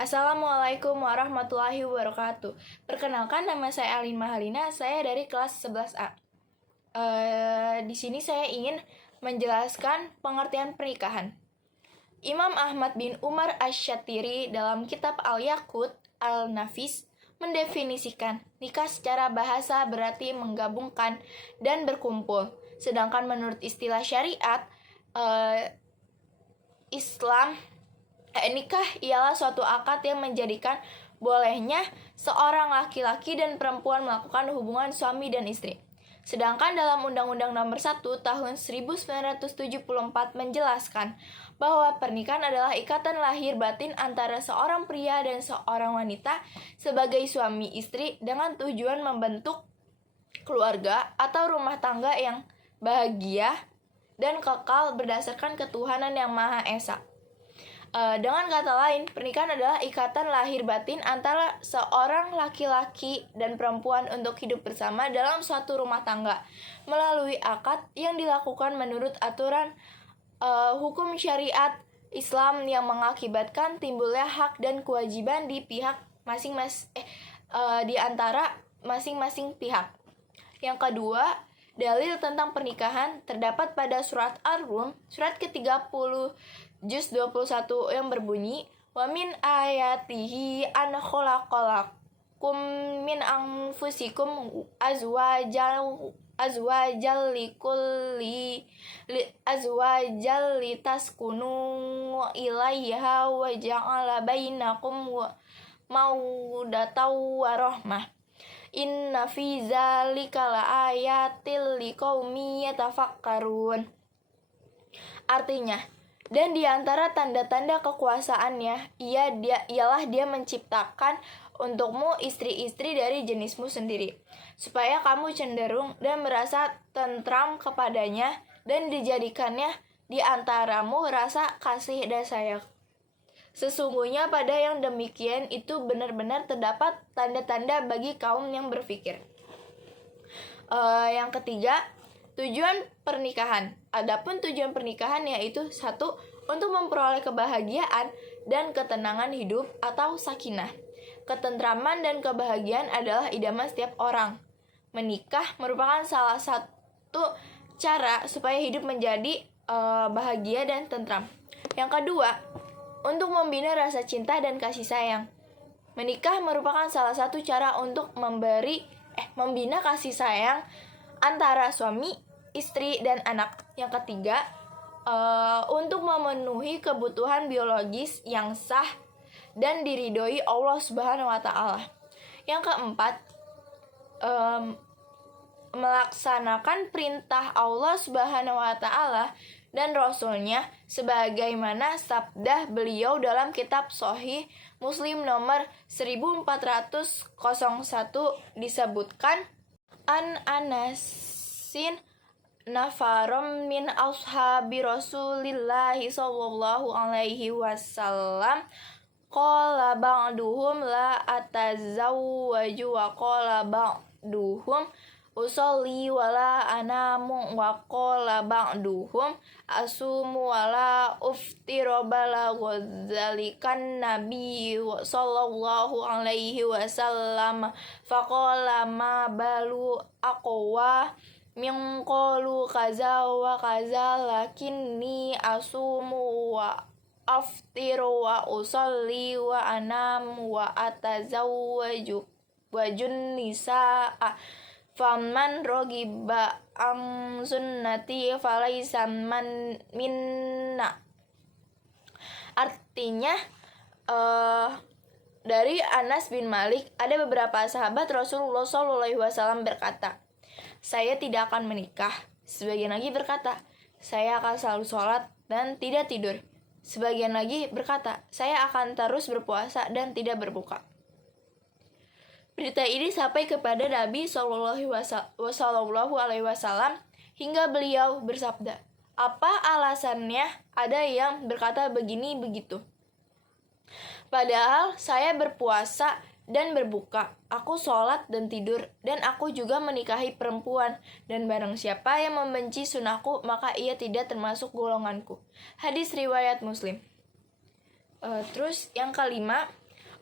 Assalamualaikum warahmatullahi wabarakatuh. Perkenalkan, nama saya Alin Mahalina, saya dari kelas 11A. Di sini saya ingin menjelaskan pengertian pernikahan. Imam Ahmad bin Umar Asy-Syatiri dalam kitab Al-Yaqut Al-Nafis mendefinisikan nikah secara bahasa berarti menggabungkan dan berkumpul. Sedangkan menurut istilah syariat Islam, nikah ialah suatu akad yang menjadikan bolehnya seorang laki-laki dan perempuan melakukan hubungan suami dan istri. Sedangkan dalam Undang-Undang Nomor 1 Tahun 1974 menjelaskan bahwa pernikahan adalah ikatan lahir batin antara seorang pria dan seorang wanita sebagai suami istri dengan tujuan membentuk keluarga atau rumah tangga yang bahagia dan kekal berdasarkan ketuhanan yang Maha Esa. Dengan kata lain, pernikahan adalah ikatan lahir batin antara seorang laki-laki dan perempuan untuk hidup bersama dalam suatu rumah tangga melalui akad yang dilakukan menurut aturan hukum syariat Islam yang mengakibatkan timbulnya hak dan kewajiban di pihak di antara masing-masing pihak. Yang kedua, dalil tentang pernikahan terdapat pada surat Ar-Rum, surat ke-30 Juz 21 yang berbunyi, "Wa min ayatihi an khalaqalakum min anfusikum azwajal litaskunu ilaiha wa ja'ala bainakum mawaddatan wa rahmah. Inna fi dzalika laayatil liqaumin yatafakkarun." Artinya, dan di antara tanda-tanda kekuasaannya, ialah dia menciptakan untukmu istri-istri dari jenismu sendiri, supaya kamu cenderung dan merasa tentram kepadanya, dan dijadikannya di antaramu rasa kasih dan sayang. Sesungguhnya pada yang demikian itu benar-benar terdapat tanda-tanda bagi kaum yang berfikir. Yang ketiga, tujuan pernikahan. Adapun tujuan pernikahan yaitu satu, untuk memperoleh kebahagiaan dan ketenangan hidup atau sakinah. Ketentraman dan kebahagiaan adalah idaman setiap orang. Menikah merupakan salah satu cara supaya hidup menjadi bahagia dan tentram. Yang kedua, untuk membina rasa cinta dan kasih sayang. Menikah merupakan salah satu cara untuk membina kasih sayang antara suami, istri, dan anak. Yang ketiga, untuk memenuhi kebutuhan biologis yang sah dan diridhoi Allah Subhanahu wa Ta'ala. Yang keempat, melaksanakan perintah Allah Subhanahu wa Ta'ala dan Rasulnya sebagaimana sabda beliau dalam kitab Sahih Muslim nomor 1401 disebutkan, An Anasin nafarom min ashabi Rasulillahi sallallahu alaihi wasallam qala ba'duhum la atazawwaju wa qala ba'duhum usolli wala anamu wa qala ba'duhum asumu wala uftiru bala ghazalikan nabi sallallahu alaihi wasallam faqala ma balu aqwa min qalu kaza wa kaza lakinni asumu wa aftiru wa usolli wa anamu wa atazawwaju wa junnisaa faman rogiba ang sunnati falaisan minna. Artinya, dari Anas bin Malik, ada beberapa sahabat Rasulullah SAW berkata, "Saya tidak akan menikah." Sebagian lagi berkata, "Saya akan selalu sholat dan tidak tidur." Sebagian lagi berkata, "Saya akan terus berpuasa dan tidak berbuka." Berita ini sampai kepada Nabi Sallallahu Alaihi Wasallam hingga beliau bersabda, "Apa alasannya ada yang berkata begini begitu? Padahal saya berpuasa dan berbuka, aku sholat dan tidur, dan aku juga menikahi perempuan, dan barang siapa yang membenci sunahku, maka ia tidak termasuk golonganku." Hadis riwayat Muslim. Terus yang kelima,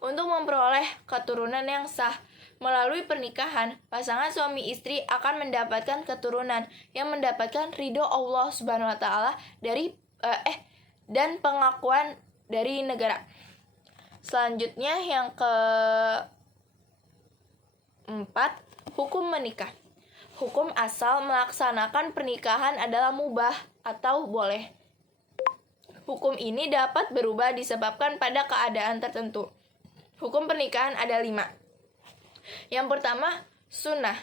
untuk memperoleh keturunan yang sah. Melalui pernikahan, pasangan suami istri akan mendapatkan keturunan yang mendapatkan ridho Allah Subhanahu wa taala dan pengakuan dari negara. Selanjutnya yang keempat, hukum menikah. Hukum asal melaksanakan pernikahan adalah mubah atau boleh. Hukum ini dapat berubah disebabkan pada keadaan tertentu. Hukum pernikahan ada 5. Yang pertama, sunnah.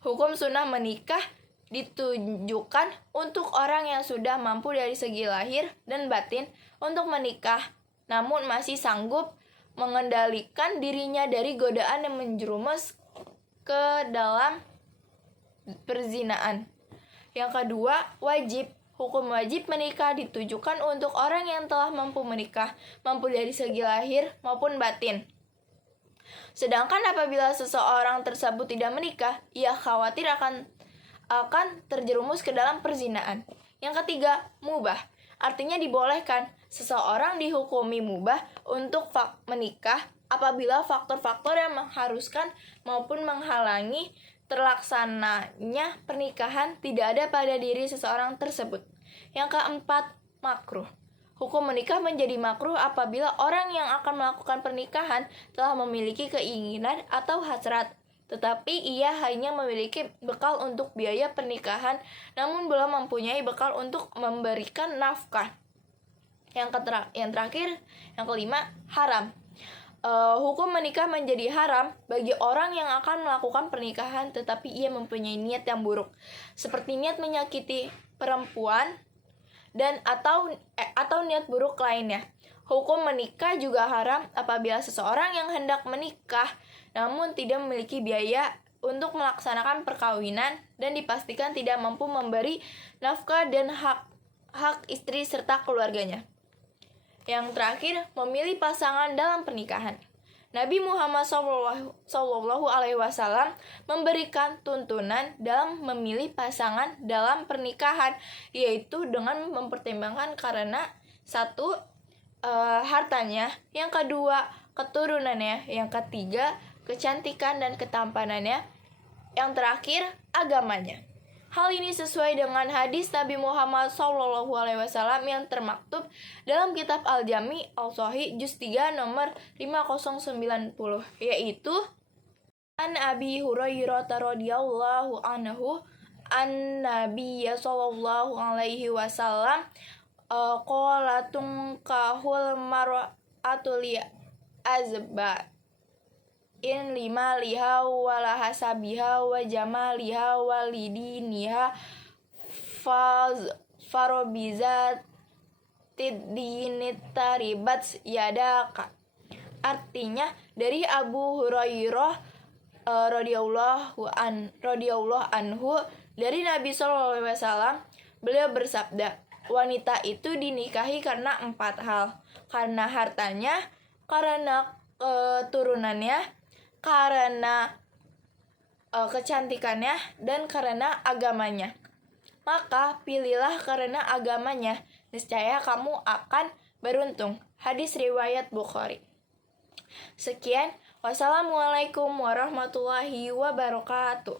Hukum sunnah menikah ditujukan untuk orang yang sudah mampu dari segi lahir dan batin untuk menikah, namun masih sanggup mengendalikan dirinya dari godaan yang menjerumus ke dalam perzinaan. Yang kedua, wajib. Hukum wajib menikah ditujukan untuk orang yang telah mampu menikah, mampu dari segi lahir maupun batin. Sedangkan apabila seseorang tersebut tidak menikah, ia khawatir akan terjerumus ke dalam perzinaan. Yang ketiga, mubah. Artinya dibolehkan. Seseorang dihukumi mubah untuk menikah apabila faktor-faktor yang mengharuskan maupun menghalangi terlaksananya pernikahan tidak ada pada diri seseorang tersebut. Yang keempat, makruh. Hukum menikah menjadi makruh apabila orang yang akan melakukan pernikahan telah memiliki keinginan atau hasrat, tetapi ia hanya memiliki bekal untuk biaya pernikahan, namun belum mempunyai bekal untuk memberikan nafkah. Yang terakhir, yang kelima, haram. Hukum menikah menjadi haram bagi orang yang akan melakukan pernikahan tetapi ia mempunyai niat yang buruk, seperti niat menyakiti perempuan dan atau niat buruk lainnya. Hukum menikah juga haram apabila seseorang yang hendak menikah namun tidak memiliki biaya untuk melaksanakan perkawinan dan dipastikan tidak mampu memberi nafkah dan hak istri serta keluarganya. Yang terakhir, memilih pasangan dalam pernikahan. Nabi Muhammad SAW memberikan tuntunan dalam memilih pasangan dalam pernikahan, yaitu dengan mempertimbangkan karena 1, hartanya, yang kedua, keturunannya, yang ketiga, kecantikan dan ketampanannya, yang terakhir, agamanya. Hal ini sesuai dengan hadis Nabi Muhammad SAW yang termaktub dalam kitab Al-Jami Al-Sahih Juz 3 nomor 5090, yaitu An Abi Hurairah radhiyallahu anhu an Nabiyya sallallahu alaihi wasallam qala tunkahul mar'atu li azba in lima liha wala hasabiha wa jamaliha walidiniha farobizat tidinitaribat yadaka. Artinya dari Abu Hurairah radhiyallahu anhu dari Nabi SAW, beliau bersabda, wanita itu dinikahi karena 4 hal, karena hartanya, karena keturunannya, karena kecantikannya, dan karena agamanya. Maka pilihlah karena agamanya, niscaya kamu akan beruntung. Hadis riwayat Bukhari. Sekian, wassalamualaikum warahmatullahi wabarakatuh.